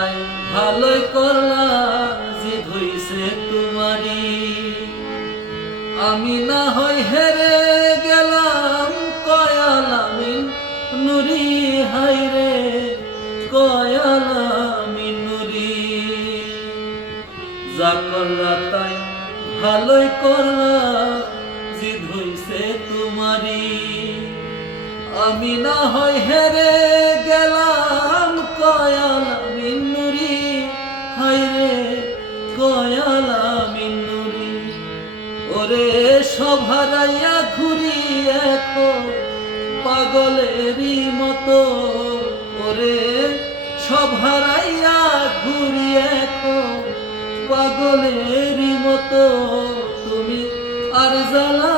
তাই ভালোই করলা যে ধইছে তোমারি। আমি না হয় হেরে গেলাম কয়ালামিন নুরি, হাইরে কয়ালামিন নুরি। যা করলা তাই ভালোই করলা যে ধইছে তোমারি। আমি না হয় হেরে গেলাম কয়ালামিন নুরি, হাইরে কয়ালামিন নুরি। ওরে সব হারাইয়া ঘুরি এখন পাগলেরই মতো, ওরে সব হারাইয়া ঘুরি এখন পাগলেরই মতো। তুমি আর জ্বালা